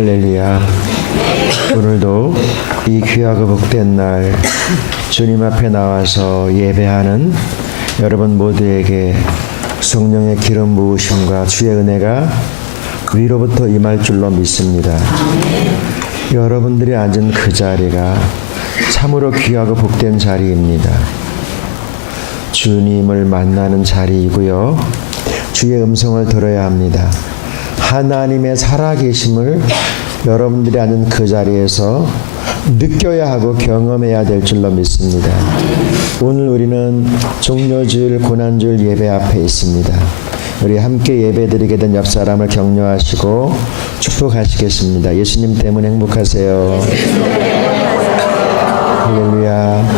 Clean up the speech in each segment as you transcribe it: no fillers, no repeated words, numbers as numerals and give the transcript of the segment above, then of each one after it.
할렐루야. 오늘도 이 귀하고 복된 날 주님 앞에 나와서 예배하는 여러분 모두에게 성령의 기름 부으심과 주의 은혜가 위로부터 임할 줄로 믿습니다. 여러분들이 앉은 그 자리가 참으로 귀하고 복된 자리입니다. 주님을 만나는 자리이고요. 주의 음성을 들어야 합니다. 하나님의 살아계심을 여러분들이 앉은 그 자리에서 느껴야 하고 경험해야 될 줄로 믿습니다. 오늘 우리는 종료주일 고난주일 예배 앞에 있습니다. 우리 함께 예배드리게 된 옆 사람을 격려하시고 축복하시겠습니다. 예수님 때문에 행복하세요. 할렐루야.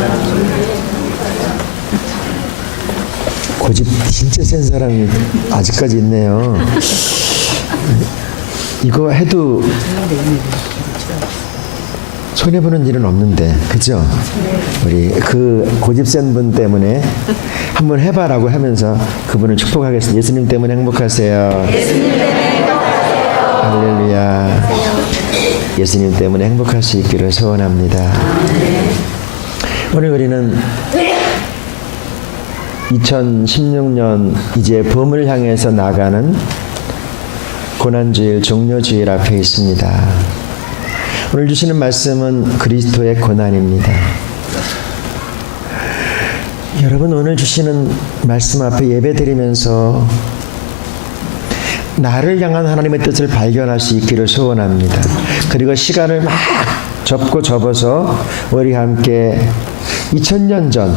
고집 진짜 센 사람이 아직까지 있네요. 이거 해도 손해보는 일은 없는데, 그죠? 우리 그 고집 센 분 때문에 한번 해봐라고 하면서 그분을 축복하겠습니다. 예수님 때문에 행복하세요. 예수님 때문에 행복하세요. 할렐루야. 예수님 때문에 행복할 수 있기를 소원합니다. 오늘 우리는 2016년 이제 봄을 향해서 나가는 고난주일, 종료주일 앞에 있습니다. 오늘 주시는 말씀은 그리스도의 고난입니다. 여러분, 오늘 주시는 말씀 앞에 예배드리면서 나를 향한 하나님의 뜻을 발견할 수 있기를 소원합니다. 그리고 시간을 막 접어서 우리 함께 2000년 전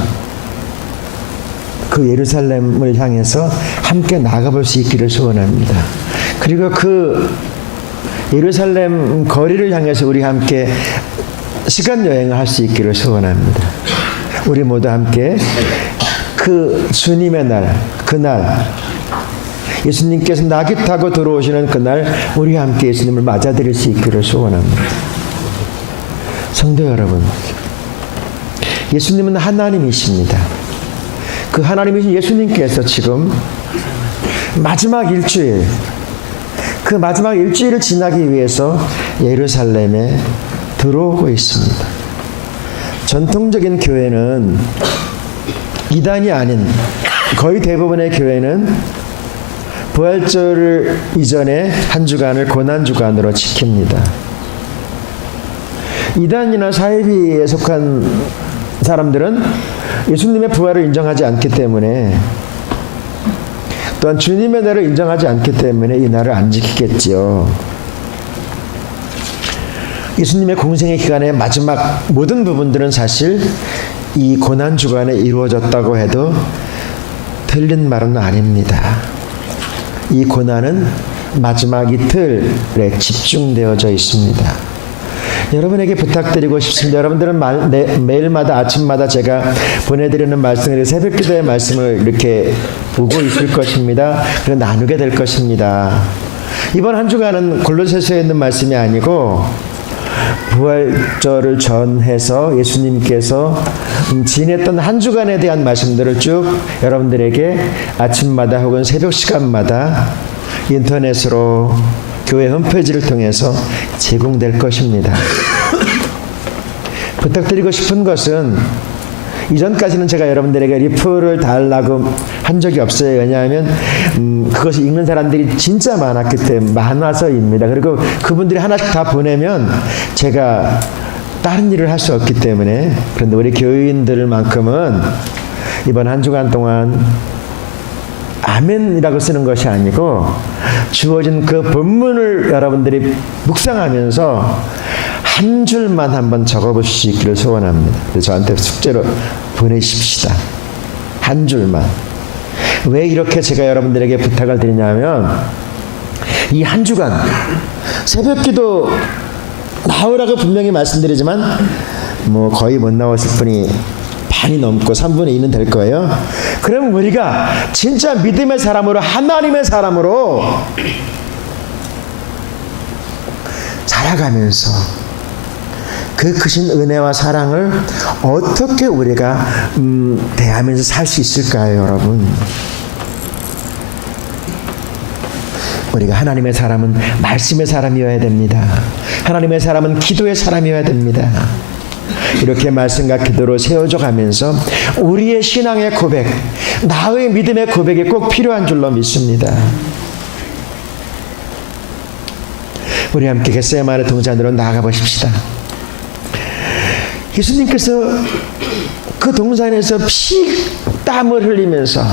그 예루살렘을 향해서 함께 나가볼 수 있기를 소원합니다. 그리고 그 예루살렘 거리를 향해서 우리 함께 시간 여행을 할 수 있기를 소원합니다. 우리 모두 함께 그 주님의 날, 그날 예수님께서 나귀 타고 들어오시는 그날 우리 함께 예수님을 맞아들일 수 있기를 소원합니다. 성도 여러분, 예수님은 하나님이십니다. 그 하나님이신 예수님께서 지금 마지막 일주일, 그 마지막 일주일을 지나기 위해서 예루살렘에 들어오고 있습니다. 전통적인 교회는 이단이 아닌 거의 대부분의 교회는 부활절 이전에 한 주간을 고난주간으로 지킵니다. 이단이나 사이비에 속한 사람들은 예수님의 부활을 인정하지 않기 때문에, 또한 주님의 날을 인정하지 않기 때문에 이 날을 안 지키겠지요. 예수님의 공생의 기간의 마지막 모든 부분들은 사실 이 고난주간에 이루어졌다고 해도 틀린 말은 아닙니다. 이 고난은 마지막 이틀에 집중되어져 있습니다. 여러분에게 부탁드리고 싶습니다. 여러분들은 매일마다 아침마다 제가 보내드리는 말씀을, 새벽기도의 말씀을 이렇게 보고 있을 것입니다. 그리고 나누게 될 것입니다. 이번 한 주간은 골로새서에 있는 말씀이 아니고 부활절을 전해서 예수님께서 지냈던 한 주간에 대한 말씀들을 쭉 여러분들에게 아침마다 혹은 새벽 시간마다 인터넷으로 교회 홈페이지를 통해서 제공될 것입니다. 부탁드리고 싶은 것은, 이전까지는 제가 여러분들에게 리플을 달라고 한 적이 없어요. 왜냐하면 그것을 읽는 사람들이 진짜 많아서입니다. 그리고 그분들이 하나씩 다 보내면 제가 다른 일을 할 수 없기 때문에. 그런데 우리 교인들만큼은 이번 한 주간 동안 아멘이라고 쓰는 것이 아니고 주어진 그 본문을 여러분들이 묵상하면서 한 줄만 한번 적어보실 수 있기를 소원합니다. 그래서 저한테 숙제로 보내십시다. 한 줄만. 왜 이렇게 제가 여러분들에게 부탁을 드리냐면, 이 한 주간 새벽기도 나오라고 분명히 말씀드리지만 거의 못 나왔을 뿐이 반이 넘고 3분의 2는 될 거예요. 그럼 우리가 진짜 믿음의 사람으로, 하나님의 사람으로 살아가면서 그 크신 은혜와 사랑을 어떻게 우리가 대하면서 살 수 있을까요, 여러분? 우리가 하나님의 사람은 말씀의 사람이어야 됩니다. 하나님의 사람은 기도의 사람이어야 됩니다. 이렇게 말씀과 기도로 세워져 가면서 우리의 신앙의 고백, 나의 믿음의 고백이 꼭 필요한 줄로 믿습니다. 우리 함께 겟세마네 동산으로 나아가 보십시다. 예수님께서 그 동산에서 땀을 흘리면서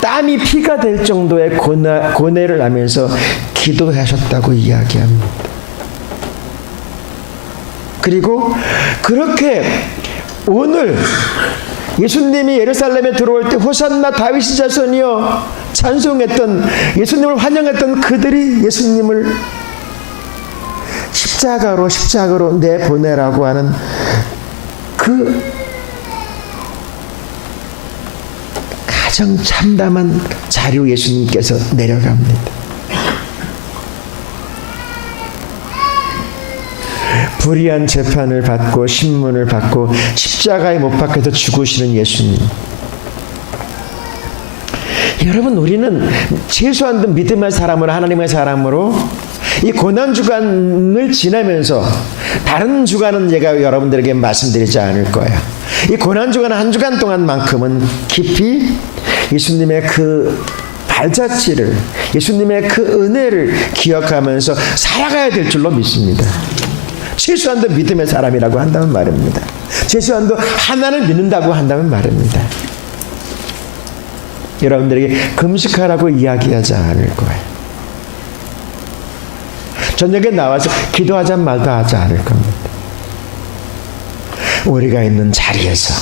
땀이 피가 될 정도의 고뇌를 하면서 기도하셨다고 이야기합니다. 그리고 그렇게 오늘 예수님이 예루살렘에 들어올 때 호산나 다윗의 자손이여 찬송했던, 예수님을 환영했던 그들이 예수님을 십자가로 내보내라고 하는 그 가장 참담한 자료 예수님께서 내려갑니다. 불의한 재판을 받고 신문을 받고 십자가에 못 박혀서 죽으시는 예수님. 여러분, 우리는 최소한 믿음의 사람으로, 하나님의 사람으로 이 고난 주간을 지나면서, 다른 주간은 제가 여러분들에게 말씀드리지 않을 거예요. 이 고난 주간 한 주간 동안만큼은 깊이 예수님의 그 발자취를, 예수님의 그 은혜를 기억하면서 살아가야 될 줄로 믿습니다. 최소한도 믿음의 사람이라고 한다면 말입니다. 최소한도 하나를 믿는다고 한다면 말입니다. 여러분들에게 금식하라고 이야기하지 않을 거예요. 저녁에 나와서 기도하자 말다 하지 않을 겁니다. 우리가 있는 자리에서,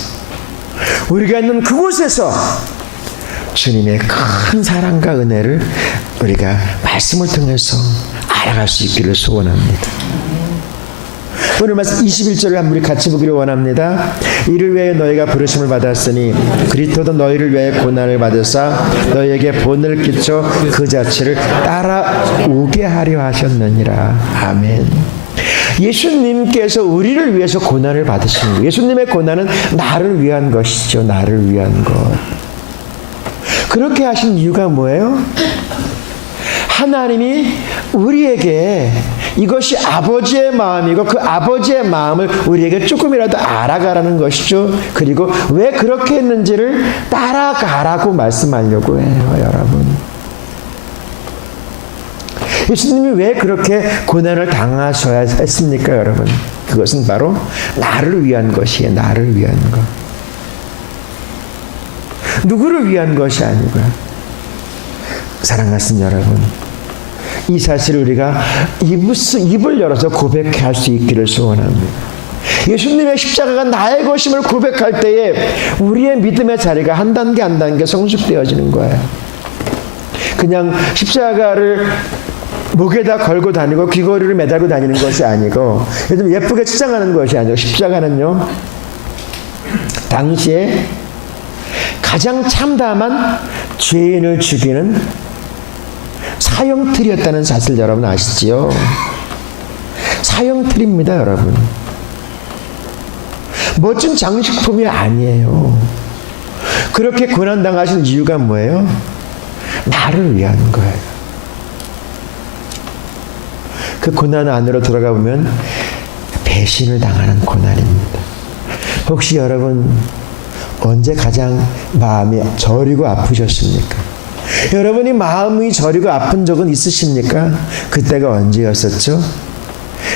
우리가 있는 그곳에서 주님의 큰 사랑과 은혜를 우리가 말씀을 통해서 알아갈 수 있기를 소원합니다. 오늘 말씀 21절을 한번 우리 같이 보기를 원합니다. 이를 위해 너희가 부르심을 받았으니 그리스도도 너희를 위해 고난을 받으사 너희에게 본을 끼쳐 그 자체를 따라오게 하려 하셨느니라. 아멘. 예수님께서 우리를 위해서 고난을 받으신 거예요. 예수님의 고난은 나를 위한 것이죠. 나를 위한 것. 그렇게 하신 이유가 뭐예요? 하나님이 우리에게 이것이 아버지의 마음이고 그 아버지의 마음을 우리에게 조금이라도 알아가라는 것이죠. 그리고 왜 그렇게 했는지를 따라가라고 말씀하려고 해요, 여러분. 예수님이 왜 그렇게 고난을 당하셔야 했습니까, 여러분? 그것은 바로 나를 위한 것이에요. 나를 위한 것. 누구를 위한 것이 아니고요. 사랑하신 여러분, 이 사실을 우리가 입을 열어서 고백할 수 있기를 소원합니다. 예수님의 십자가가 나의 것임을 고백할 때에 우리의 믿음의 자리가 한 단계 한 단계 성숙되어지는 거예요. 그냥 십자가를 목에다 걸고 다니고 귀걸이를 매달고 다니는 것이 아니고, 요즘 예쁘게 치장하는 것이 아니고, 십자가는요, 당시에 가장 참담한 죄인을 죽이는 사형틀이었다는 사실 여러분 아시지요? 사형틀입니다, 여러분. 멋진 장식품이 아니에요. 그렇게 고난당하신 이유가 뭐예요? 나를 위한 거예요. 그 고난 안으로 들어가 보면 배신을 당하는 고난입니다. 혹시 여러분 언제 가장 마음이 저리고 아프셨습니까? 여러분이 마음이 저리고 아픈 적은 있으십니까? 그때가 언제였었죠?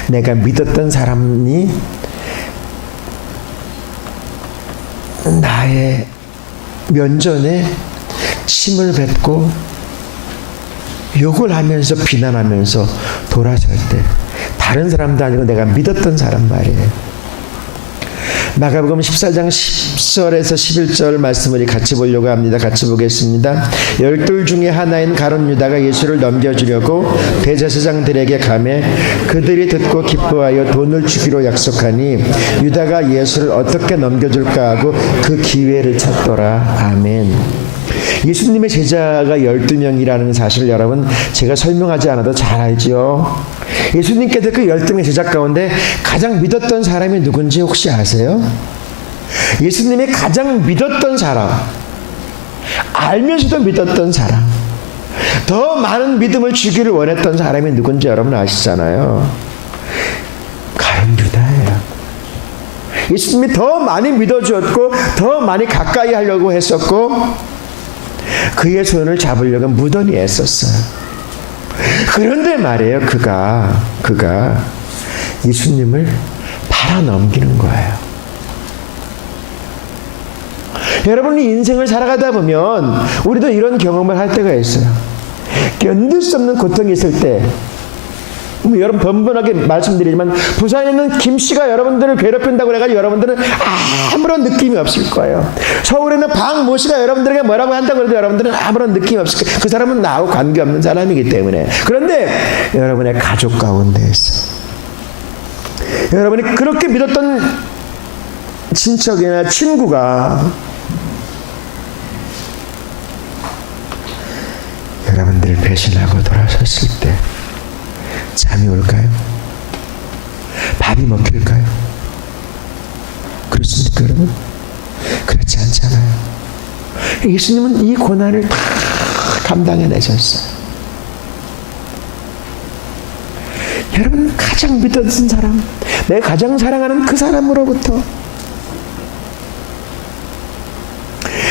내가 믿었던 사람이 나의 면전에 침을 뱉고 욕을 하면서 비난하면서 돌아설 때, 다른 사람도 아니고 내가 믿었던 사람 말이에요. 마가복음 14장 10절에서 11절 말씀을 같이 보려고 합니다. 같이 보겠습니다. 12 중에 하나인 가룟 유다가 예수를 넘겨주려고 대제사장들에게 가매 그들이 듣고 기뻐하여 돈을 주기로 약속하니 유다가 예수를 어떻게 넘겨줄까 하고 그 기회를 찾더라. 아멘. 예수님의 제자가 12명이라는 사실을 여러분 제가 설명하지 않아도 잘 알죠. 예수님께서 그 12명의 제자 가운데 가장 믿었던 사람이 누군지 혹시 아세요? 예수님이 가장 믿었던 사람, 알면서도 믿었던 사람, 더 많은 믿음을 주기를 원했던 사람이 누군지 여러분 아시잖아요. 가룟 유다예요. 예수님이 더 많이 믿어주었고 더 많이 가까이 하려고 했었고 그의 손을 잡으려고 무던히 애썼어요. 그런데 말이에요, 그가 예수님을 팔아넘기는 거예요. 여러분이 인생을 살아가다 보면 우리도 이런 경험을 할 때가 있어요. 견딜 수 없는 고통이 있을 때, 여러분 번번하게 말씀드리지만 부산에 있는 김씨가 여러분들을 괴롭힌다고 해가지고 여러분들은 아무런 느낌이 없을 거예요. 서울에 있는 박모씨가 여러분들에게 뭐라고 한다고 해도 여러분들은 아무런 느낌이 없을 거예요. 그 사람은 나하고 관계없는 사람이기 때문에. 그런데 여러분의 가족 가운데에서 여러분이 그렇게 믿었던 친척이나 친구가 여러분들을 배신하고 돌아섰을 때 잠이 올까요? 밥이 먹힐까요? 그렇습니까, 여러분? 그렇지 않잖아요. 예수님은 이 고난을 다 감당해내셨어요. 여러분, 가장 믿었던 사람, 내가 가장 사랑하는 그 사람으로부터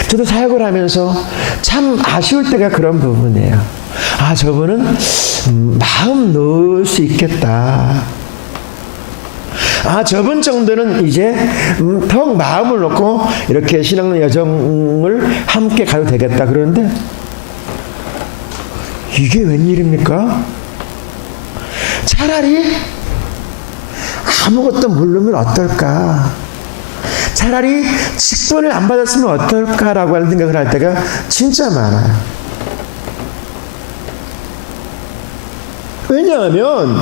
저도 사역을 하면서 참 아쉬울 때가 그런 부분이에요. 저분은 마음 놓을 수 있겠다. 저분 정도는 이제 더 마음을 놓고 이렇게 신앙 여정을 함께 가도 되겠다. 그런데 이게 웬일입니까? 차라리 아무것도 모르면 어떨까? 차라리 직분을 안 받았으면 어떨까라고 하는 생각을 할 때가 진짜 많아요. 왜냐하면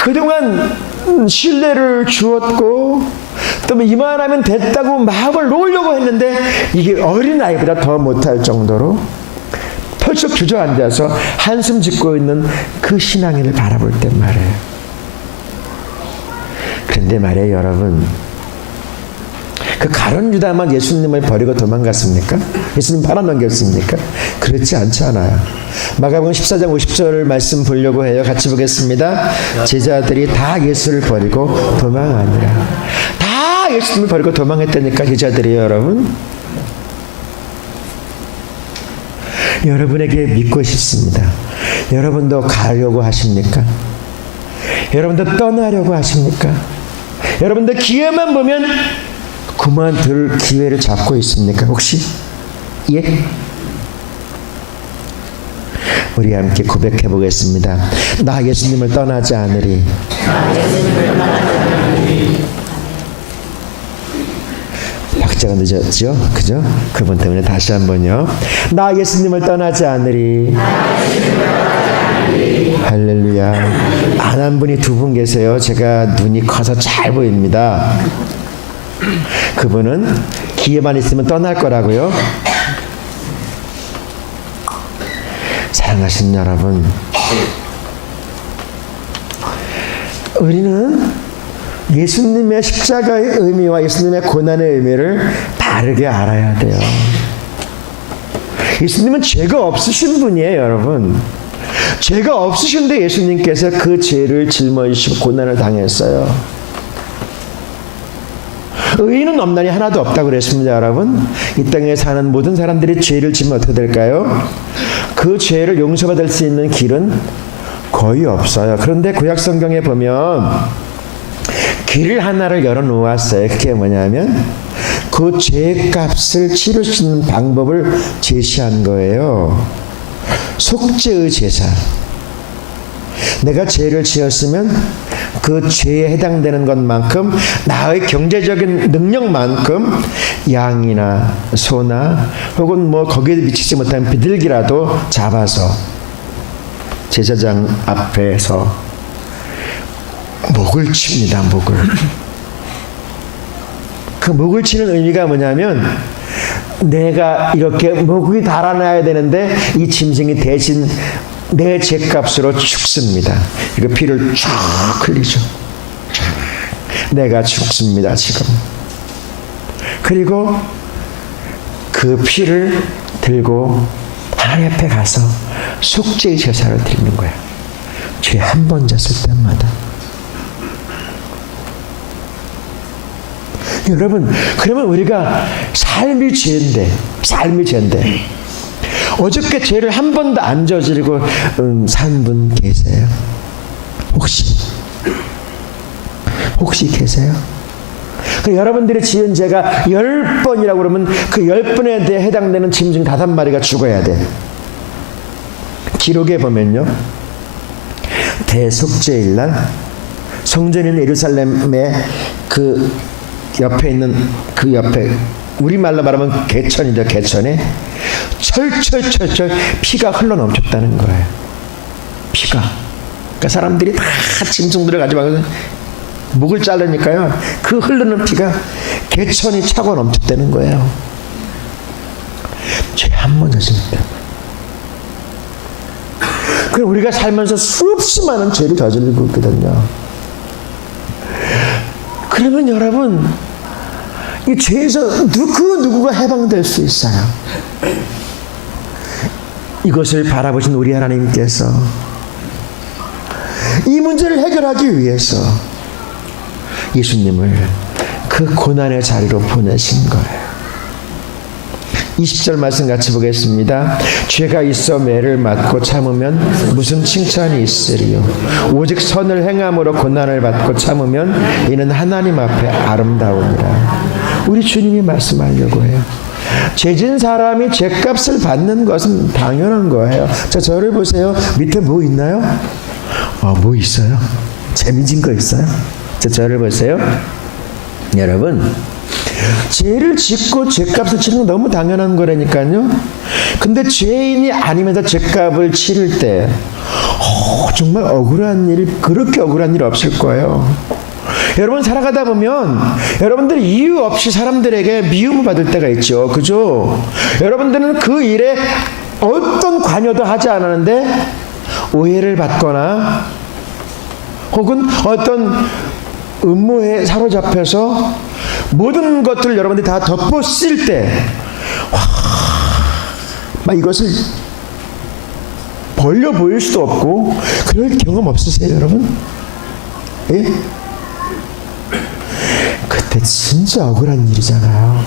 그동안 신뢰를 주었고 또 이만하면 됐다고 마음을 놓으려고 했는데 이게 어린아이보다 더 못할 정도로 펄쩍 주저앉아서 한숨 짓고 있는 그 신앙인을 바라볼 때 말이에요. 그런데 말이에요, 여러분, 그 가룟 유다만 예수님을 버리고 도망갔습니까? 예수님 팔아넘겼습니까? 그렇지 않잖아요. 마가복음 14장 50절 말씀 보려고 해요. 같이 보겠습니다. 제자들이 다 예수를 버리고 도망하니라. 다 예수님을 버리고 도망했다니까, 제자들이. 여러분, 여러분에게 믿고 싶습니다. 여러분도 가려고 하십니까? 여러분도 떠나려고 하십니까? 여러분도 기회만 보면 그만둘 기회를 잡고 있습니까? 혹시? 예? 우리 함께 고백해 보겠습니다. 나 예수님을 떠나지 않으리. 박자가 늦었죠? 그죠? 그분 때문에 다시 한번요. 나 예수님을 떠나지 않으리. 할렐루야. 안 한 분이 두 분 계세요. 제가 눈이 커서 잘 보입니다. 그분은 기회만 있으면 떠날 거라고요. 사랑하신 여러분, 우리는 예수님의 십자가의 의미와 예수님의 고난의 의미를 다르게 알아야 돼요. 예수님은 죄가 없으신 분이에요, 여러분. 죄가 없으신데 예수님께서 그 죄를 짊어지시고 고난을 당했어요. 의인은 없나니 하나도 없다고 그랬습니다, 여러분. 이 땅에 사는 모든 사람들이 죄를 지면 어떻게 될까요? 그 죄를 용서받을 수 있는 길은 거의 없어요. 그런데 구약성경에 보면 길을 하나를 열어놓았어요. 그게 뭐냐면 그 죄값을 치를 수 있는 방법을 제시한 거예요. 속죄의 제사. 내가 죄를 지었으면 그 죄에 해당되는 것만큼 나의 경제적인 능력만큼 양이나 소나 혹은 뭐 거기에 미치지 못한 비둘기라도 잡아서 제사장 앞에서 목을 칩니다. 목을. 그 목을 치는 의미가 뭐냐면 내가 이렇게 목이 달아나야 되는데 이 짐승이 대신 내 죄값으로 죽습니다. 이거 피를 쫙 흘리죠. 내가 죽습니다, 지금. 그리고 그 피를 들고 하나님 앞에 가서 속죄의 제사를 드리는 거야. 죄 한 번 졌을 때마다. 여러분, 그러면 우리가 삶이 죄인데 어저께 죄를 한 번도 안 저지르고 산 분 계세요? 혹시 계세요? 그 여러분들이 지은 죄가 10번이라고 그러면 그 10번에 대해 해당되는 짐 중 5마리가 죽어야 돼. 기록에 보면요, 대속죄일 날 성전에 있는 예루살렘의 그 옆에 있는 그 옆에 우리말로 말하면 개천이죠. 개천에 철철철철 피가 흘러넘쳤다는 거예요. 피가. 그러니까 사람들이 다 짐승들을 가져가서 목을 자르니까요, 그 흐르는 피가 개천이 차고 넘쳤다는 거예요. 죄 한 번 졌습니다. 그럼 우리가 살면서 수없이 많은 죄를 저지르고 있거든요. 그러면 여러분, 이 죄에서 누구가 해방될 수 있어요? 이것을 바라보신 우리 하나님께서 이 문제를 해결하기 위해서 예수님을 그 고난의 자리로 보내신 거예요. 20절 말씀 같이 보겠습니다. 죄가 있어 매를 맞고 참으면 무슨 칭찬이 있으리요. 오직 선을 행함으로 고난을 받고 참으면 이는 하나님 앞에 아름다우니라. 우리 주님이 말씀하려고 해요. 죄진 사람이 죄값을 받는 것은 당연한 거예요. 자, 저를 보세요. 밑에 뭐 있나요? 뭐 있어요? 재미진 거 있어요? 자, 저를 보세요. 여러분, 죄를 짓고 죄값을 치는 건 너무 당연한 거라니까요. 근데 죄인이 아니면서 죄값을 치를 때 정말 억울한 일, 그렇게 억울한 일 없을 거예요. 여러분, 살아가다 보면 여러분들 이유 없이 사람들에게 미움을 받을 때가 있죠. 그죠? 여러분들은 그 일에 어떤 관여도 하지 않았는데 오해를 받거나 혹은 어떤 음모에 사로잡혀서 모든 것들을 여러분들이 다 덮어쓸 때 막 이것을 벌려 보일 수도 없고 그럴 경험 없으세요, 여러분? 예? 그때 진짜 억울한 일이잖아요.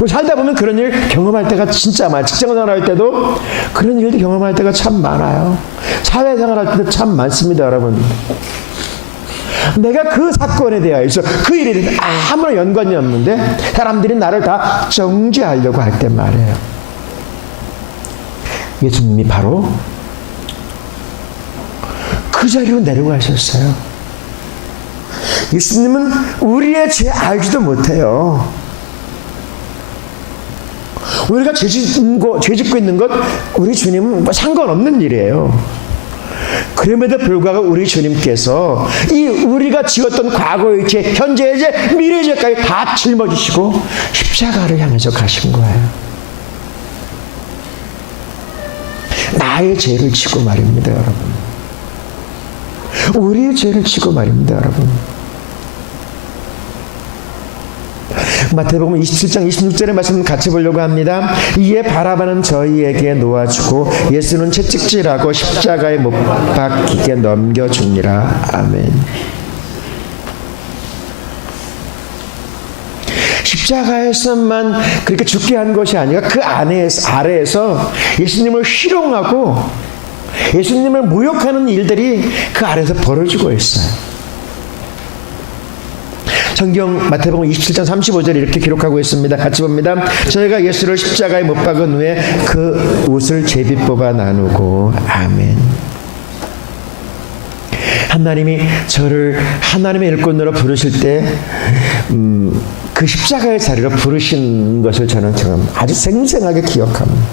우리 살다 보면 그런 일 경험할 때가 진짜 많아요. 직장생활 할 때도 그런 일도 경험할 때가 참 많아요. 사회생활 할 때도 참 많습니다, 여러분. 내가 그 사건에 대해서 그 일에 대해서 아무런 연관이 없는데 사람들이 나를 다 정죄하려고 할 때 말이에요. 예수님이 바로 그 자리로 내려가셨어요. 예수님은 우리의 죄 알지도 못해요. 우리가 죄 짓고 있는 것 우리 주님은 뭐 상관없는 일이에요. 그럼에도 불구하고 우리 주님께서 이 우리가 지었던 과거의 죄, 현재의 죄, 미래의 죄까지 다 짊어지시고 십자가를 향해서 가신 거예요. 나의 죄를 지고 말입니다, 여러분. 우리의 죄를 지고 말입니다, 여러분. 마태복음 27장 26절의 말씀 같이 보려고 합니다. 이에 바라바는 저희에게 놓아주고 예수는 채찍질하고 십자가에 못 박히게 넘겨줍니다. 아멘. 십자가에서만 그렇게 죽게 한 것이 아니라 그 아래에서 예수님을 희롱하고 예수님을 모욕하는 일들이 그 아래에서 벌어지고 있어요. 성경 마태복음 27장 35절에 이렇게 기록하고 있습니다. 같이 봅니다. 저희가 예수를 십자가에 못 박은 후에 그 옷을 제비 뽑아 나누고 아멘. 하나님이 저를 하나님의 일꾼으로 부르실 때 그 십자가의 자리로 부르신 것을 저는 지금 아주 생생하게 기억합니다.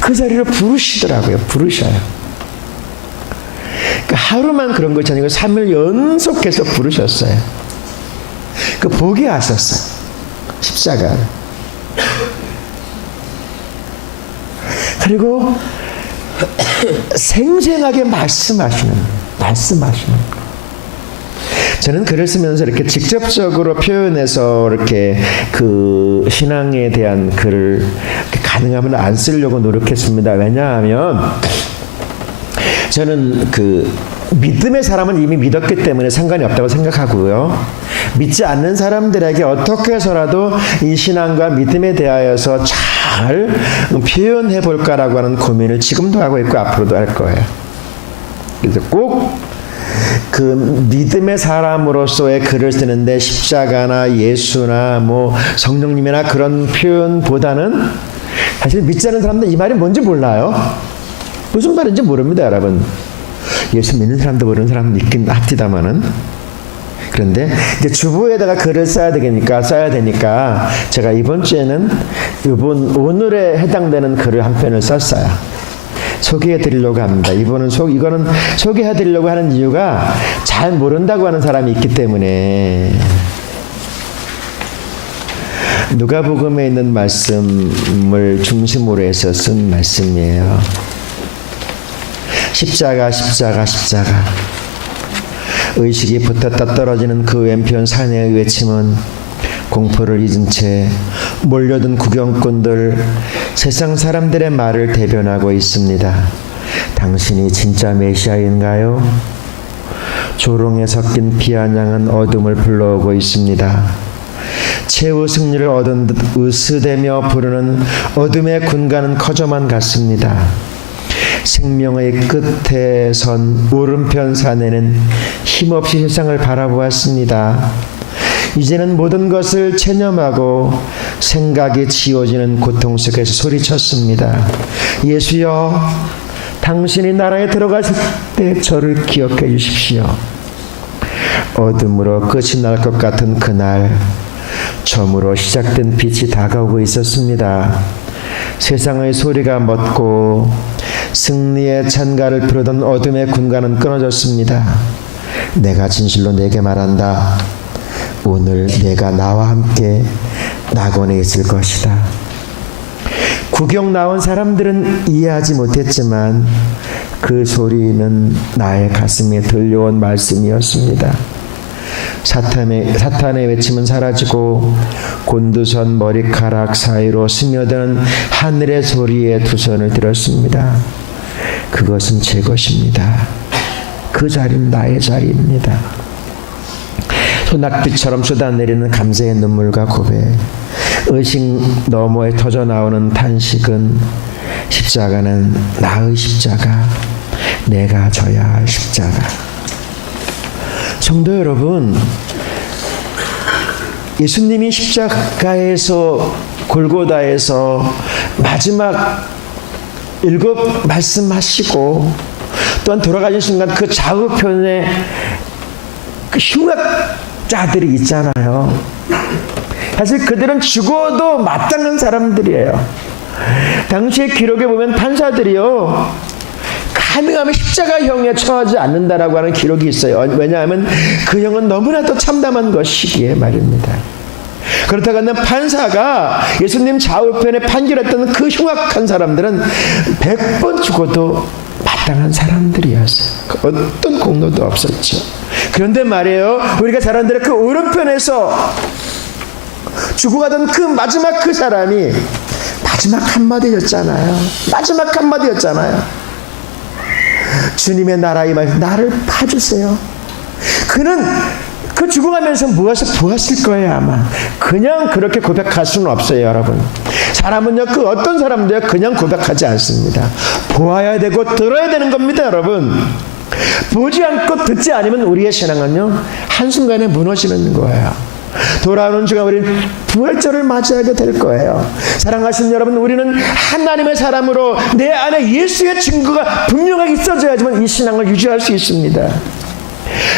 그 자리로 부르시더라고요. 부르셔요. 그러니까 하루만 그런 것이 아니고 3일 연속해서 부르셨어요. 그 보게 하셨어요. 십자가. 그리고 생생하게 말씀하시는 거예요. 저는 글을 쓰면서 이렇게 직접적으로 표현해서 이렇게 그 신앙에 대한 글을 가능하면 안 쓰려고 노력했습니다. 왜냐하면 저는 그 믿음의 사람은 이미 믿었기 때문에 상관이 없다고 생각하고요. 믿지 않는 사람들에게 어떻게 해서라도 이 신앙과 믿음에 대하여서 잘 표현해 볼까라고 하는 고민을 지금도 하고 있고 앞으로도 할 거예요. 그래서 꼭 그 믿음의 사람으로서의 글을 쓰는데 십자가나 예수나 뭐 성령님이나 그런 표현보다는 사실 믿지 않는 사람들 이 말이 뭔지 몰라요. 무슨 말인지 모릅니다, 여러분. 예수 믿는 사람도 모르는 사람도 있긴 합디다마는. 그런데 이제 주보에다가 글을 써야 되니까 제가 이번 주에는 오늘에 해당되는 글을 한 편을 썼어요. 소개해 드리려고 합니다. 이거는 소개해 드리려고 하는 이유가 잘 모른다고 하는 사람이 있기 때문에. 누가복음에 있는 말씀을 중심으로 해서 쓴 말씀이에요. 십자가, 십자가, 십자가. 의식이 붙었다 떨어지는 그 왼편 사내의 외침은 공포를 잊은 채 몰려든 구경꾼들, 세상 사람들의 말을 대변하고 있습니다. 당신이 진짜 메시아인가요? 조롱에 섞인 비아냥한 어둠을 불러오고 있습니다. 최후 승리를 얻은 듯 으스대며 부르는 어둠의 군가는 커져만 갔습니다. 생명의 끝에 선 오른편 사내는 힘없이 세상을 바라보았습니다. 이제는 모든 것을 체념하고 생각이 지워지는 고통 속에서 소리쳤습니다. 예수여, 당신이 나라에 들어가실 때 저를 기억해 주십시오. 어둠으로 끝이 날 것 같은 그날, 처음으로 시작된 빛이 다가오고 있었습니다. 세상의 소리가 멎고 승리의 찬가를 부르던 어둠의 군가는 끊어졌습니다. 내가 진실로 내게 말한다. 오늘 내가 나와 함께 낙원에 있을 것이다. 구경 나온 사람들은 이해하지 못했지만 그 소리는 나의 가슴에 들려온 말씀이었습니다. 사탄의 외침은 사라지고 곤두선 머리카락 사이로 스며드는 하늘의 소리에 두 손을 들었습니다. 그것은 제 것입니다. 그 자리는 나의 자리입니다. 소낙비처럼 쏟아내리는 감사의 눈물과 고백, 의식 너머에 터져나오는 탄식은 십자가는 나의 십자가, 내가 져야 할 십자가. 성도 여러분, 예수님이 십자가에서 골고다에서 마지막 7 말씀하시고 또한 돌아가신 순간 그 좌우편에 그 흉악자들이 있잖아요. 사실 그들은 죽어도 마땅한 사람들이에요. 당시의 기록에 보면 판사들이요, 가능하면 십자가형에 처하지 않는다라고 하는 기록이 있어요. 왜냐하면 그 형은 너무나도 참담한 것이기에 말입니다. 그렇다고 하면 판사가 예수님 좌우편에 판결했던 그 흉악한 사람들은 100번 죽어도 마땅한 사람들이었어요. 어떤 공로도 없었죠. 그런데 말이에요, 우리가 잘 아는 대로 그 오른편에서 죽어가던 그 마지막 그 사람이 마지막 한마디였잖아요. 마지막 한마디였잖아요. 주님의 나라 임하여 나를 봐주세요. 그는 그 죽어가면서 무엇을 보았을 거예요. 아마 그냥 그렇게 고백할 수는 없어요. 여러분, 사람은요, 그 어떤 사람도요 그냥 고백하지 않습니다. 보아야 되고 들어야 되는 겁니다. 여러분, 보지 않고 듣지 않으면 우리의 신앙은요 한순간에 무너지는 거예요. 돌아오는 중간 우리는 부활절을 맞이하게 될 거예요. 사랑하시는 여러분, 우리는 하나님의 사람으로 내 안에 예수의 증거가 분명하게 있어져야지만 이 신앙을 유지할 수 있습니다.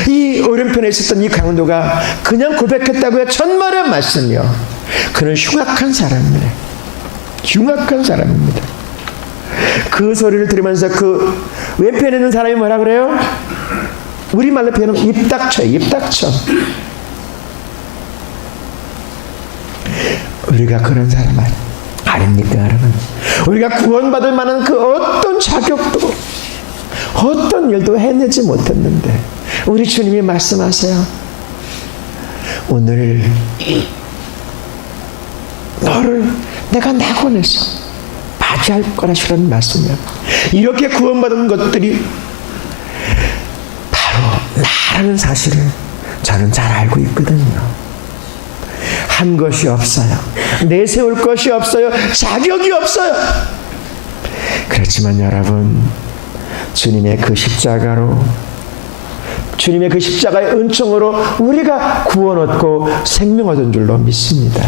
이 오른편에 있었던 이 강도가 그냥 고백했다고요? 천만의 말씀이요. 그는 흉악한 사람이에요. 흉악한 사람입니다. 그 소리를 들으면서 그 왼편에 있는 사람이 뭐라 그래요? 우리말로 표현하면 입 닥쳐, 입 닥쳐. 우리가 그런 사람 아닙니까, 여러분? 우리가 구원받을 만한 그 어떤 자격도, 어떤 일도 해내지 못했는데 우리 주님이 말씀하세요. 오늘 너를 내가 낙원에서 어떻게 할 거라시라는 말씀이에요. 이렇게 구원받은 것들이 바로 나라는 사실을 저는 잘 알고 있거든요. 한 것이 없어요. 내세울 것이 없어요. 자격이 없어요. 그렇지만 여러분, 주님의 그 십자가로, 주님의 그 십자가의 은총으로 우리가 구원 얻고 생명 얻은 줄로 믿습니다.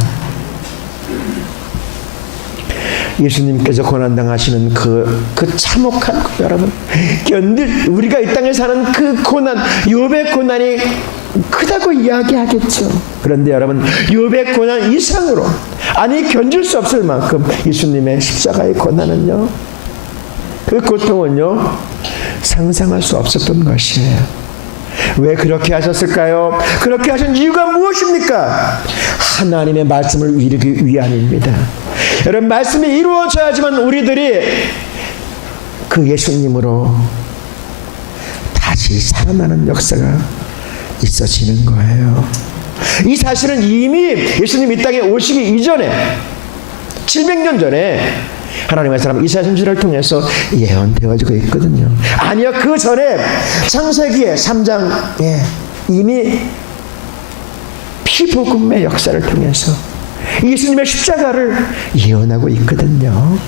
예수님께서 고난당하시는 그 참혹한 것, 여러분, 우리가 이 땅에 사는 그 고난, 욥의 고난이 크다고 이야기하겠죠. 그런데 여러분, 욥의 고난 이상으로, 아니 견딜 수 없을 만큼 예수님의 십자가의 고난은요, 그 고통은요, 상상할 수 없었던 것이에요. 왜 그렇게 하셨을까요? 그렇게 하신 이유가 무엇입니까? 하나님의 말씀을 이루기 위함입니다. 여러분, 말씀이 이루어져야지만 우리들이 그 예수님으로 다시 살아나는 역사가 있어지는 거예요. 이 사실은 이미 예수님 이 땅에 오시기 이전에 700년 전에 하나님의 사람 이사야 선지자를 통해서 예언되어지고 있거든요. 아니요, 그 전에 창세기의 3장에 이미 피복음의 역사를 통해서 예수님의 십자가를 예언하고 있거든요.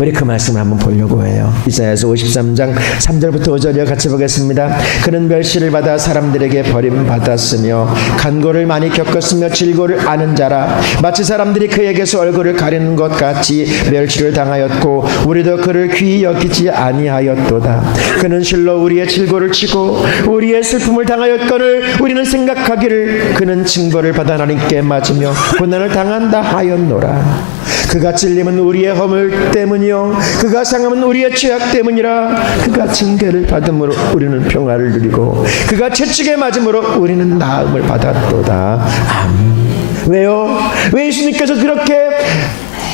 우리 그 말씀을 한번 보려고 해요. 이사야서 53장 3절부터 5절을 같이 보겠습니다. 그는 멸시를 받아 사람들에게 버림받았으며 간고를 많이 겪었으며 질고를 아는 자라. 마치 사람들이 그에게서 얼굴을 가리는 것 같이 멸시를 당하였고 우리도 그를 귀히 여기지 아니하였도다. 그는 실로 우리의 질고를 치고 우리의 슬픔을 당하였거늘 우리는 생각하기를 그는 징벌을 받아 하나님께 맞으며 고난을 당한다 하였노라. 그가 찔림은 우리의 허물 때문이요 그가 상함은 우리의 죄악 때문이라. 그가 징계를 받음으로 우리는 평화를 누리고 그가 채찍에 맞음으로 우리는 나음을 받았도다. 아멘. 왜요? 왜 예수님께서 그렇게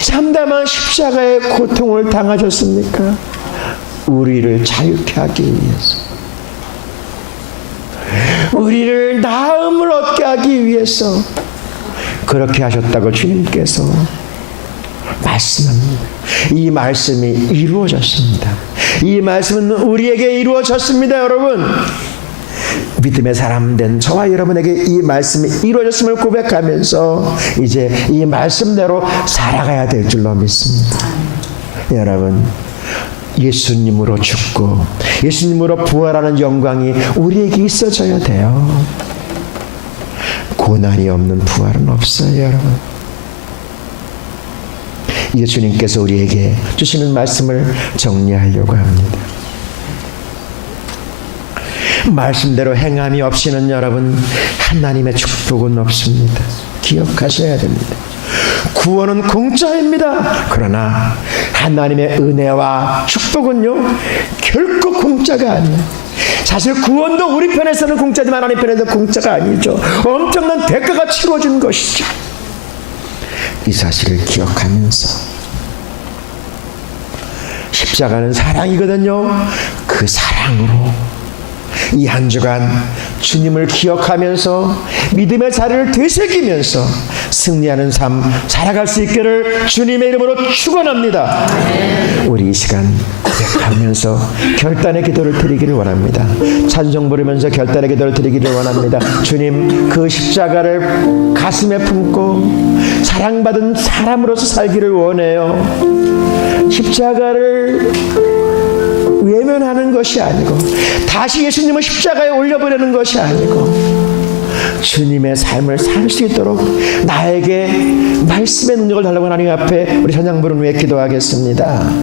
참담한 십자가의 고통을 당하셨습니까? 우리를 자유케 하기 위해서, 우리를 나음을 얻게 하기 위해서 그렇게 하셨다고 주님께서 말씀합니다. 이 말씀이 이루어졌습니다. 이 말씀은 우리에게 이루어졌습니다. 여러분, 믿음의 사람 된 저와 여러분에게 이 말씀이 이루어졌음을 고백하면서 이제 이 말씀대로 살아가야 될 줄로 믿습니다. 여러분, 예수님으로 죽고 예수님으로 부활하는 영광이 우리에게 있어져야 돼요. 고난이 없는 부활은 없어요, 여러분. 예수님께서 우리에게 주시는 말씀을 정리하려고 합니다. 말씀대로 행함이 없이는 여러분 하나님의 축복은 없습니다. 기억하셔야 됩니다. 구원은 공짜입니다. 그러나 하나님의 은혜와 축복은요 결코 공짜가 아니에요. 사실 구원도 우리 편에서는 공짜지만 하나님 편에서는 공짜가 아니죠. 엄청난 대가가 치러진 것이죠. 이 사실을 기억하면서 십자가는 사랑이거든요. 그 사랑으로 이 한 주간 주님을 기억하면서 믿음의 자리를 되새기면서 승리하는 삶 살아갈 수 있기를 주님의 이름으로 축원합니다. 우리 이 시간 고백하면서 결단의 기도를 드리기를 원합니다. 찬송 부르면서 결단의 기도를 드리기를 원합니다. 주님, 그 십자가를 가슴에 품고 사랑받은 사람으로서 살기를 원해요. 십자가를 외면하는 것이 아니고 다시 예수님을 십자가에 올려보내는 것이 아니고 주님의 삶을 살 수 있도록 나에게 말씀의 능력을 달라고 하나님 앞에 우리 찬양 부른 후에 기도하겠습니다.